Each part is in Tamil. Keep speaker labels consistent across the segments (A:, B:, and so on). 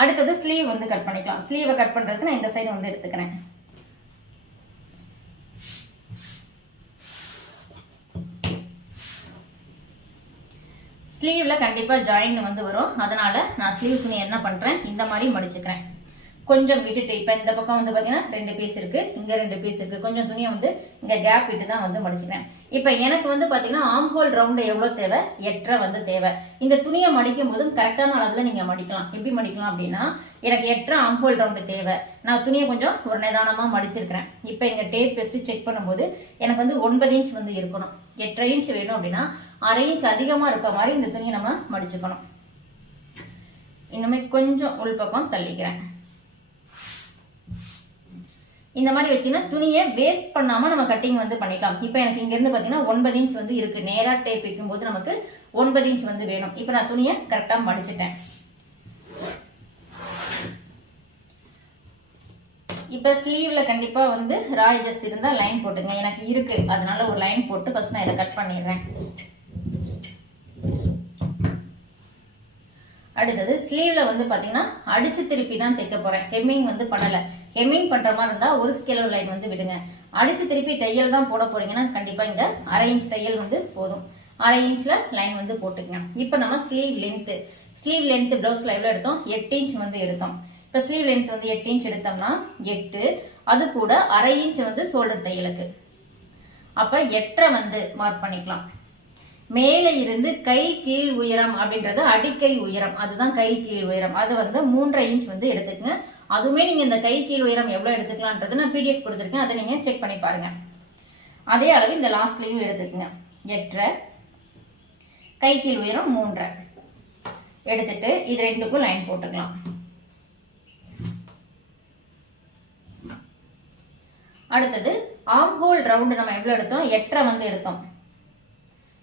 A: அடுத்தது ஸ்லீவ் வந்து கட் பண்ணிக்கலாம். ஸ்லீவை கட் பண்றதுக்கு நான் இந்த சைடு வந்து எடுத்துக்கிறேன். ஸ்லீவ்ல கண்டிப்பா ஜாயின் வந்து வரும். அதனால நான் ஸ்லீவ் துணி என்ன பண்றேன்? இந்த மாதிரி மடிச்சுக்கிறேன். கொஞ்சம் விட்டுட்டு இப்போ இந்த பக்கம் வந்து பார்த்தீங்கன்னா ரெண்டு பீஸ் இருக்கு. இங்கே ரெண்டு பீஸ் இருக்கு. கொஞ்சம் துணியை வந்து இங்கே கேப் விட்டு தான் வந்து மடிச்சுக்கிறேன் இப்போ எனக்கு வந்து பார்த்தீங்கன்னா ஆம்போல் ரவுண்டு எவ்வளோ தேவை? எட்டரை வந்து தேவை. இந்த துணியை மடிக்கும் போதும் கரெக்டான அளவில் நீங்கள் மடிக்கலாம். எப்படி மடிக்கலாம் அப்படின்னா எனக்கு எட்டரை ஆம்ஹோல் ரவுண்டு தேவை. நான் துணியை கொஞ்சம் ஒரு நிதானமாக மடிச்சிருக்கிறேன். இப்போ எங்கள் டேப் வச்சு செக் பண்ணும்போது எனக்கு வந்து ஒன்பது இன்ச் வந்து இருக்கணும். எட்டரை இன்ச் வேணும் அப்படின்னா அரை இன்ச் அதிகமாக இருக்க மாதிரி இந்த துணியை நம்ம மடிச்சுக்கணும். இன்னுமே கொஞ்சம் உள்பக்கம் தள்ளிக்கிறேன். இந்த மாதிரி வச்சீங்கன்னா துணியை வேஸ்ட் பண்ணாம நம்ம கட்டிங் வந்து பண்ணிக்கலாம். இப்போ எனக்கு இங்க இருந்து பாத்தீங்கன்னா ஒன்பது இன்ச் வந்து இருக்கு. நேரா டேப் வைக்கும் போது நமக்கு ஒன்பது இன்ச் வந்து வேணும். இப்போ நான் துணியை கரெக்டா மடிச்சிட்டேன். இப்போ ஸ்லீவ்ல கண்டிப்பா வந்து ராயஜஸ் இருந்தா லைன் போட்டுங்க. எனக்கு இருக்கு. அதனால ஒரு லைன் போட்டு ஃபர்ஸ்ட் நான் இதை கட் பண்ணிடுறேன். அடுத்தது ஸ்லீவ்ல வந்து பாத்தீங்கன்னா அடிச்சு திருப்பி தான் தைக்க போறேன். ஹெம்மிங் வந்து பண்ணலை. ஹெம்மிங் பண்ற மாதிரி இருந்தால் ஒரு ஸ்கேலர் லைன் வந்து விடுங்க. அடிச்சு திருப்பி தையல் தான் போட போறீங்கன்னா கண்டிப்பா இங்க அரை இன்ச் தையல் வந்து போதும். அரை இன்ச்ல லைன் வந்து போட்டுக்கங்க. இப்போ நம்ம sleeve length sleeve length blouse லைவ்ல எடுத்தோம்? எட்டு இன்ச் வந்து எடுத்தோம். இப்போ ஸ்லீவ் லென்த் வந்து எட்டு இன்ச் எடுத்தோம்னா எட்டு. அது கூட அரை இன்ச் வந்து ஷோல்டர் தையலுக்கு. அப்ப எட்டரை வந்து மார்க் பண்ணிக்கலாம். மேலே இருந்து கை கீழ் உயரம் அப்படின்றது அடிக்கை உயரம். அதுதான் கை கீழ் உயரம். அது வந்து மூன்றரை இன்ச் வந்து எடுத்துக்கங்க. அதுவுமே நீங்க இந்த கை கீழ் உயரம் எவ்வளவு எடுத்துக்கலான்றது நான் பிடிஎஃப் கொடுத்துருக்கேன். அதை நீங்க செக் பண்ணி பாருங்க. அதே அளவு இந்த லாஸ்ட்லயும் எடுத்துக்கங்க. எட்டரை. கை கீழ் உயரம் மூன்றரை. எடுத்துட்டு இது ரெண்டுக்கும் லைன் போட்டுக்கலாம். அடுத்தது ஆம் ஹோல் ரவுண்டு நம்ம எவ்வளோ எடுத்தோம்? எட்டரை வந்து எடுத்தோம்.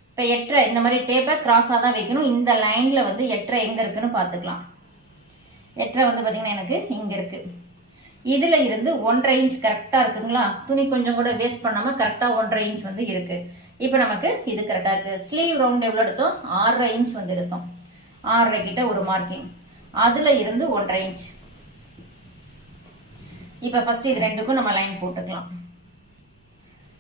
A: இப்போ எட்டரை இந்த மாதிரி டேப்பை கிராஸாக தான் வைக்கணும். இந்த லைனில் வந்து எட்டரை எங்கே இருக்குன்னு பார்த்துக்கலாம். எட்டரை வந்து பார்த்தீங்கன்னா எனக்கு இங்கே இருக்கு. இதில் இருந்து ஒன்றரை இன்ச் கரெக்டாக இருக்குங்களா? துணி கொஞ்சம் கூட வேஸ்ட் பண்ணாமல் கரெக்டாக ஒன்றரை இன்ச் வந்து இருக்கு. இப்போ நமக்கு இது கரெக்டாக இருக்கு. ஸ்லீவ் ரவுண்ட் எவ்வளோ எடுத்தோம்? ஆறரை இன்ச் வந்து எடுத்தோம். ஆறரை கிட்ட ஒரு மார்க்கிங் அதில் இருந்து ஒன்றரை இன்ச் இப்போ ஃபர்ஸ்ட் இது ரெண்டுக்கும் நம்ம லைன் போட்டுக்கலாம்.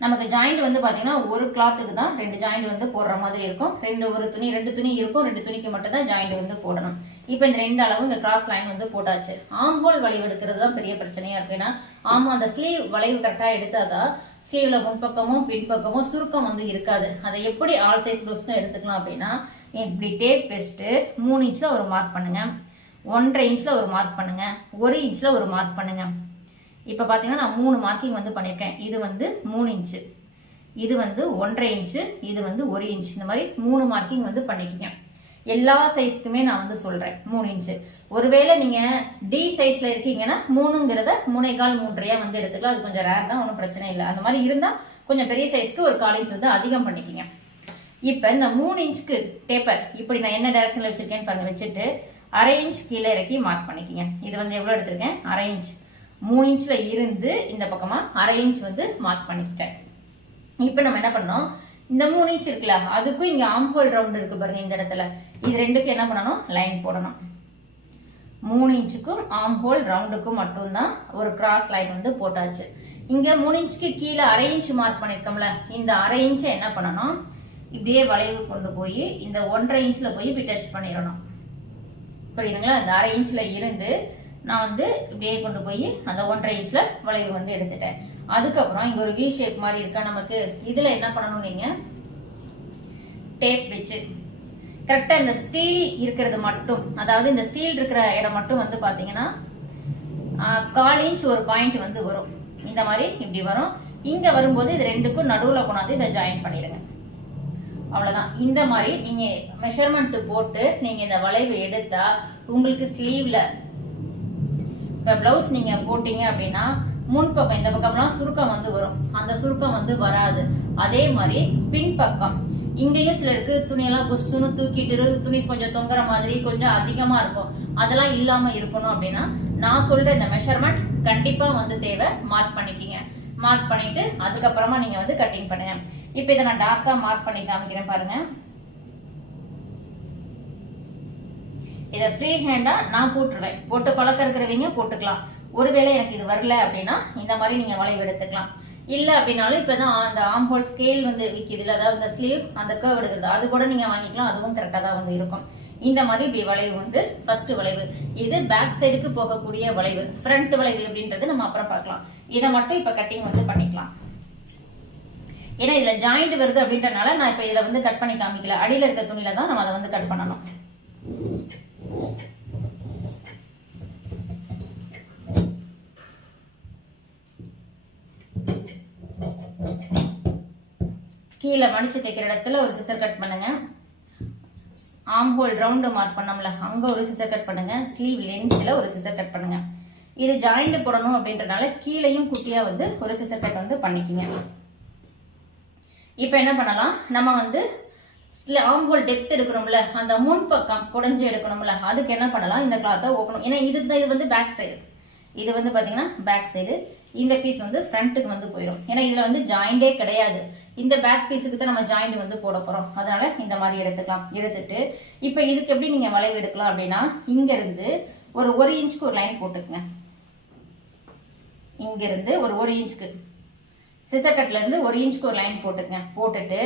A: நமக்கு ஜாயிண்ட் வந்து பார்த்தீங்கன்னா ஒரு கிளாத்துக்கு தான் ரெண்டு ஜாயிண்ட் வந்து போடுற மாதிரி இருக்கும். ரெண்டு ஒரு துணி ரெண்டு துணி இருக்கும். ரெண்டு துணிக்கு மட்டும் தான் ஜாயிண்ட் வந்து போடணும். இப்போ இந்த ரெண்டு அளவு இந்த கிராஸ் லைன் வந்து போட்டாச்சு. ஆம்போல் வளைவு எடுக்கிறது தான் பெரிய பிரச்சனையா இருக்கு. ஏன்னா ஆமாம் அந்த ஸ்லீவ் வளைவு கரெக்டாக எடுத்தாதான் ஸ்லீவ்ல முன்பக்கமும் பின்பக்கமும் சுருக்கம் வந்து இருக்காது. அதை எப்படி ஆல் சைஸ் ப்ளவுஸ் எடுத்துக்கலாம் அப்படின்னா இப்படி டேப் வச்சுட்டு மூணு இன்ச்சில் ஒரு மார்க் பண்ணுங்க. ஒன்றரை இன்ச்சில் ஒரு மார்க் பண்ணுங்க. ஒரு இன்ச்சில் ஒரு மார்க் பண்ணுங்க. இப்போ பார்த்தீங்கன்னா நான் மூணு மார்க்கிங் வந்து பண்ணியிருக்கேன் இது வந்து மூணு இன்ச்சு இது வந்து ஒன்றரை இன்ச்சு இது வந்து ஒரு இன்ச் இந்த மாதிரி மூணு மார்க்கிங் வந்து பண்ணிக்கங்க எல்லா சைஸ்க்குமே நான் வந்து சொல்றேன். மூணு இன்ச்சு ஒருவேளை நீங்க டி சைஸ்ல இருக்கீங்கன்னா மூணுங்கிறத மூணே கால் மூன்றையா வந்து எடுத்துக்கலாம். அது கொஞ்சம் ரேர் தான் ஒன்றும் பிரச்சனை இல்லை. அந்த மாதிரி இருந்தா கொஞ்சம் பெரிய சைஸ்க்கு ஒரு கால் இன்ச் வந்து அதிகம் பண்ணிக்கங்க. இப்போ இந்த மூணு இன்ச்சுக்கு டேப்பர் இப்படி நான் என்ன டைரக்ஷன்ல வச்சிருக்கேன்னு பாருங்க வச்சுட்டு அரை இன்ச் கீழே இறக்கி மார்க் பண்ணிக்கங்க. இது வந்து எவ்வளோ எடுத்திருக்கேன்? அரை இன்ச் மூணு இன்ச்ல இருந்து இந்த பக்கமா அரை இன்ச் வந்து மார்க் பண்ணிக்கிட்டேன். இப்போ நம்ம என்ன பண்ணோம் இந்த மூணு இன்ச் இருக்குல்ல அதுக்கும் இங்க ஆம்போல் ரவுண்ட் இருக்கு பாருங்க இந்த இடத்துல. இது ரெண்டுக்கும் என்ன பண்ணணும்? லைன் போடணும். மூணு இன்ச்சுக்கும் ஆம்போல் ரவுண்டுக்கும் மட்டும்தான் ஒரு கிராஸ் லைன் வந்து போட்டாச்சு. இங்க மூணு இன்ச்சுக்கு கீழே அரை இன்ச் மார்க் பண்ணிருக்கோம்ல இந்த அரை இன்ச்சை என்ன பண்ணணும்? இப்படியே வளைவு கொண்டு போய் இந்த ஒன்றரை இன்ச்ல போய் இப்படி டச் பண்ணிடணும். புரியுதுங்களா? இந்த அரை இன்ச்ல இருந்து நான் வந்து இப்படியே கொண்டு போய் அந்த ஒன்றரை இன்ச்ல வளைவு வந்து எடுத்துட்டேன். அதுக்கப்புறம் இங்க ஒரு வி ஷேப் மாதிரி இருக்கா நமக்கு? இதுல என்ன பண்ணணும் நீங்க? டேப் வச்சு. கரெக்டா இந்த ஸ்டீல் இருக்கிறது மட்டும் அதாவது இந்த ஸ்டீல் இருக்கிற இடம் மட்டும் வந்து பாத்தீங்கன்னா கால் இன்ச் ஒரு பாயிண்ட் வந்து வரும். இந்த மாதிரி இப்படி வரும். இங்க வரும்போது இது ரெண்டுக்கும் நடுவுல கொண்டாந்து இதை ஜாயின் பண்ணிடுங்க அவ்வளவுதான். இந்த மாதிரி நீங்க மெஷர்மெண்ட் போட்டு நீங்க இந்த வளைவு எடுத்தா உங்களுக்கு ஸ்லீவ்ல இப்போ பிளவுஸ் நீங்க போட்டீங்க அப்படின்னா முன்பக்கம் இந்த பக்கம்லாம் சுருக்கம் வந்து வரும். அந்த சுருக்கம் வந்து வராது. அதே மாதிரி பின்பக்கம் இங்கேயும் சிலருக்கு துணியெல்லாம் கொசுன்னு தூக்கிட்டு இரு- துணி கொஞ்சம் தொங்குற மாதிரி கொஞ்சம் அதிகமா இருக்கும். அதெல்லாம் இல்லாம இருக்கணும் அப்படின்னா நான் சொல்ற இந்த மெஷர்மெண்ட் கண்டிப்பா வந்து தேவை. மார்க் பண்ணிக்கிங்க. மார்க் பண்ணிட்டு அதுக்கப்புறமா நீங்க வந்து கட்டிங் பண்ணுங்க. இப்போ இதை நான் டார்க்கா மார்க் பண்ணி காமிக்கிறேன் பாருங்க. இதை ஃப்ரீ ஹேண்டா நான் போட்டுருவேன் போட்டு பழக்கம் இருக்கிறவங்க போட்டுக்கலாம். ஒருவேளை எனக்கு இது வரல அப்படின்னா இந்த மாதிரி நீங்க வளைவு எடுத்துக்கலாம். இல்ல அப்படின்னாலும் இப்பதான் அந்த ஆம்போல் ஸ்கேல் வந்து விற்கிதுல அதாவது இந்த ஸ்லீவ் அந்த கர்வ் எடுக்கிறது அது கூட நீங்க வாங்கிக்கலாம். அதுவும் கரெக்டா தான் வந்து இருக்கும். இந்த மாதிரி இப்படி வளைவு வந்து ஃபர்ஸ்ட் வளைவு. இது பேக் சைடுக்கு போகக்கூடிய வளைவு. ஃப்ரண்ட் வளைவு அப்படின்றது நம்ம அப்புறம் பார்க்கலாம். இதை மட்டும் இப்ப கட்டிங் வந்து பண்ணிக்கலாம். ஏன்னா இதுல ஜாயிண்ட் வருது அப்படின்றனால நான் இப்ப இதுல வந்து கட் பண்ணி காமிக்கல. அடியில இருக்க துணியில தான் நம்ம அதை வந்து கட் பண்ணணும். கீழே மடிச்சு தைக்கிற இடத்துல ஒரு சிசர் கட் பண்ணுங்க. ஆம் ஹோல் ரவுண்டு மார்க் பண்ணோம்ல அங்கே ஒரு சிசர் கட் பண்ணுங்க. ஸ்லீவ் லென்ஸில் ஒரு சிசர் கட் பண்ணுங்க. இது ஜாயிண்ட் போடணும் அப்படின்றனால கீழேயும் குட்டியாக வந்து ஒரு சிசர் கட் வந்து பண்ணிக்கிங்க. இப்போ என்ன பண்ணலாம்? நம்ம வந்து ஆம் ஹோல் டெப்த் எடுக்கணும்ல அந்த முன் பக்கம் குடஞ்சி எடுக்கணும்ல அதுக்கு என்ன பண்ணலாம்? இந்த கிளாத்தை ஓப்பனும் ஏன்னா இது இது வந்து பேக் சைடு இது வந்து பாத்தீங்கன்னா பேக் சைடு இந்த பீஸ் வந்து ஃப்ரண்ட்டுக்கு வந்து போயிடும் ஏன்னா இதுல வந்து ஜாயிண்டே கிடையாது. இந்த பேக் பீஸுக்கு தான் நம்ம ஜாயிண்ட் வந்து போட போறோம். அதனால இந்த மாதிரி எடுத்துக்கலாம். எடுத்துட்டு இப்போ இதுக்கு எப்படி நீங்க வளைவு எடுக்கலாம் அப்படின்னா இங்க இருந்து ஒரு ஒரு இன்ச்சுக்கு ஒரு லைன் போட்டுக்குங்க. இங்க இருந்து ஒரு ஒரு இன்ச்சுக்கு சிசர் கட்ல இருந்து ஒரு இன்ச்சுக்கு ஒரு லைன் போட்டுக்கங்க போட்டுட்டு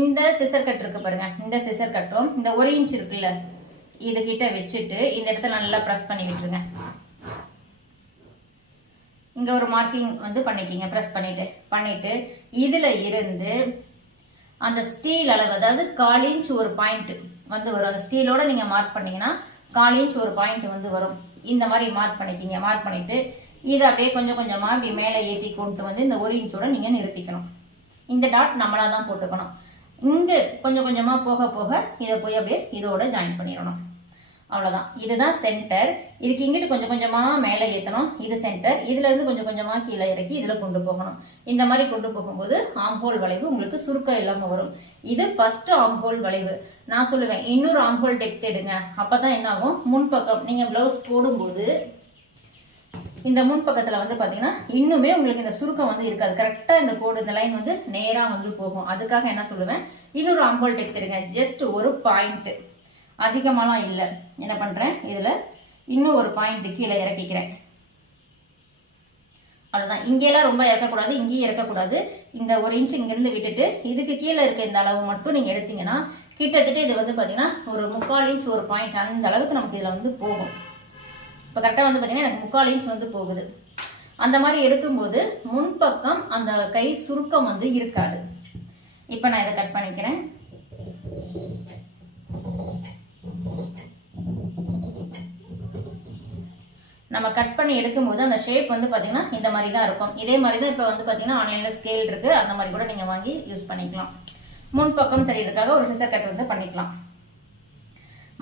A: இந்த சிசர் கட் இருக்கு பாருங்க. இந்த சிசர் கட்டும் இந்த ஒரு இன்ச் இருக்குல்ல இது கிட்ட வச்சுட்டு இந்த இடத்துல நல்லா ப்ரெஸ் பண்ணி விட்டுருங்க. இங்க ஒரு மார்க்கிங் வந்து பண்ணிக்கிங்க ப்ரெஸ் பண்ணிட்டு. பண்ணிட்டு இதுல இருந்து அந்த ஸ்டீல் அளவு அதாவது கால் இன்ச் ஒரு பாயிண்ட் வந்து வரும். அந்த ஸ்டீலோட நீங்க மார்க் பண்ணீங்கன்னா கால் இன்ச் ஒரு பாயிண்ட் வந்து வரும். இந்த மாதிரி மார்க் பண்ணிக்கிங்க. மார்க் பண்ணிட்டு இதை அப்படியே கொஞ்சம் கொஞ்சமாக இப்படி மேலே ஏற்றி கொண்டு வந்து இந்த ஒரு இன்ச்சோட நீங்கள் நிறுத்திக்கணும். இந்த டாட் நம்மளாக தான் போட்டுக்கணும். இங்கே கொஞ்சம் கொஞ்சமாக போக போக இதை போய் அப்படியே இதோட ஜாயின் பண்ணிடணும். அவ்வளோதான் இதுதான் சென்டர் இதுக்கு இங்கிட்டு கொஞ்சம் கொஞ்சமாக மேலே ஏற்றணும் இது சென்டர் இதுலேருந்து கொஞ்சம் கொஞ்சமாக கீழே இறக்கி இதில் கொண்டு போகணும். இந்த மாதிரி கொண்டு போகும்போது ஆம்போல் வளைவு உங்களுக்கு சுருக்கம் இல்லாமல் வரும். இது ஃபர்ஸ்ட் ஆம்போல் வளைவு. நான் சொல்லுவேன் இன்னொரு ஆம்போல் டெப்த் எடுங்க. அப்போ தான் என்னாகும்? முன்பக்கம். நீங்கள் ப்ளவுஸ் போடும்போது இந்த முன் பக்கத்தில் வந்து பார்த்தீங்கன்னா இன்னுமே உங்களுக்கு இந்த சுருக்கம் வந்து இருக்காது. கரெக்டாக இந்த கோடு இந்த லைன் வந்து நேராக வந்து போகும். அதுக்காக என்ன சொல்லுவேன்? இன்னொரு அம்போல் டெப் தெரியுங்க ஜஸ்ட் ஒரு பாயிண்ட் அதிகமாலாம் இல்லை. என்ன பண்ணுறேன் இதில் இன்னும் ஒரு பாயிண்ட் கீழே இறக்கிக்கிறேன். அவ்வளோதான் இங்கேயெல்லாம் ரொம்ப இறக்கக்கூடாது இங்கேயும் இறக்கக்கூடாது. இந்த ஒரு இன்ச் இங்கேருந்து விட்டுட்டு இதுக்கு கீழே இருக்க இந்த அளவு மட்டும் நீங்கள் எடுத்தீங்கன்னா கிட்டத்தட்ட இது வந்து பார்த்தீங்கன்னா ஒரு முக்கால் இன்ச் ஒரு பாயிண்ட் அந்த அளவுக்கு நமக்கு இதில் வந்து போகும். இப்போ கரெக்டாக வந்து பார்த்தீங்கன்னா எனக்கு முக்கால் இன்ச் வந்து போகுது. அந்த மாதிரி எடுக்கும்போது முன்பக்கம் அந்த கை சுருக்கம் வந்து இருக்காது. இப்போ நான் இதை கட் பண்ணிக்கிறேன். நம்ம கட் பண்ணி எடுக்கும்போது அந்த ஷேப் வந்து பார்த்தீங்கன்னா இந்த மாதிரி தான் இருக்கும். இதே மாதிரி தான் இப்போ வந்து பார்த்தீங்கன்னா ஆன்லைனில் ஸ்கேல் இருக்குது அந்த மாதிரி கூட நீங்கள் வாங்கி யூஸ் பண்ணிக்கலாம். முன் பக்கம் தெரியறதுக்காக ஒரு சிசர் கட் வந்து பண்ணிக்கலாம்.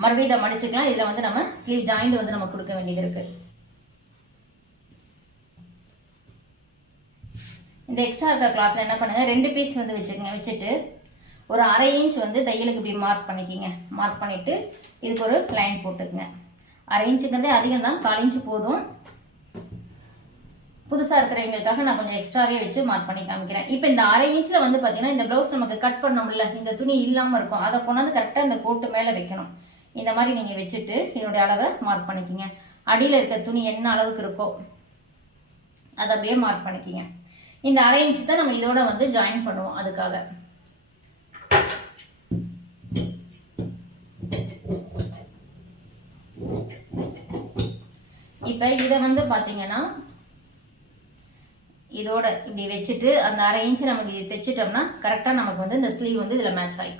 A: மறுபடியும் இதை மடிச்சுக்கலாம். இதில் வந்து நம்ம ஸ்லீவ் ஜாயிண்ட் வந்து நம்ம கொடுக்க வேண்டியது இருக்கு. இந்த எக்ஸ்ட்ரா இருக்கிற கிளாத்ல என்ன பண்ணுங்க? ரெண்டு பீஸ் வந்து வச்சுக்கோங்க. வச்சுட்டு ஒரு அரை இன்ச் வந்து தையலுக்கு இப்படி மார்க் பண்ணிக்கிங்க. மார்க் பண்ணிட்டு இதுக்கு ஒரு லைன் போட்டுக்குங்க. அரை இன்ச்சுங்கிறதே அதிகம் தான். கால் இன்ச்சு போதும். புதுசாக இருக்கிறவங்களுக்காக நான் கொஞ்சம் எக்ஸ்ட்ராவே வச்சு மார்க் பண்ணி காமிக்கிறேன். இப்போ இந்த அரை இன்ச்சில் வந்து பார்த்தீங்கன்னா இந்த ப்ளவுஸ் நமக்கு கட் பண்ணோம்ல இந்த துணி இல்லாமல் இருக்கும். அதை கொண்டாந்து கரெக்டாக இந்த கோட்டு மேலே வைக்கணும். இந்த மாதிரி நீங்க வச்சுட்டு இதனுடைய அளவை மார்க் பண்ணிக்கிங்க. அடியில் இருக்க துணி என்ன அளவுக்கு இருக்கோ அதை அப்படியே மார்க் பண்ணிக்கிங்க. இந்த அரை இன்ச் தான் நம்ம இதோட வந்து ஜாயின் பண்ணுவோம் அதுக்காக. இப்ப இதை வந்து பாத்தீங்கன்னா இதோட இப்படி வச்சுட்டு அந்த அரை இன்ச்சு நம்ம இப்படி தைச்சிட்டோம்னா கரெக்டா நமக்கு வந்து இந்த ஸ்லீவ் வந்து இதுல மேட்ச் ஆயிக்கும்.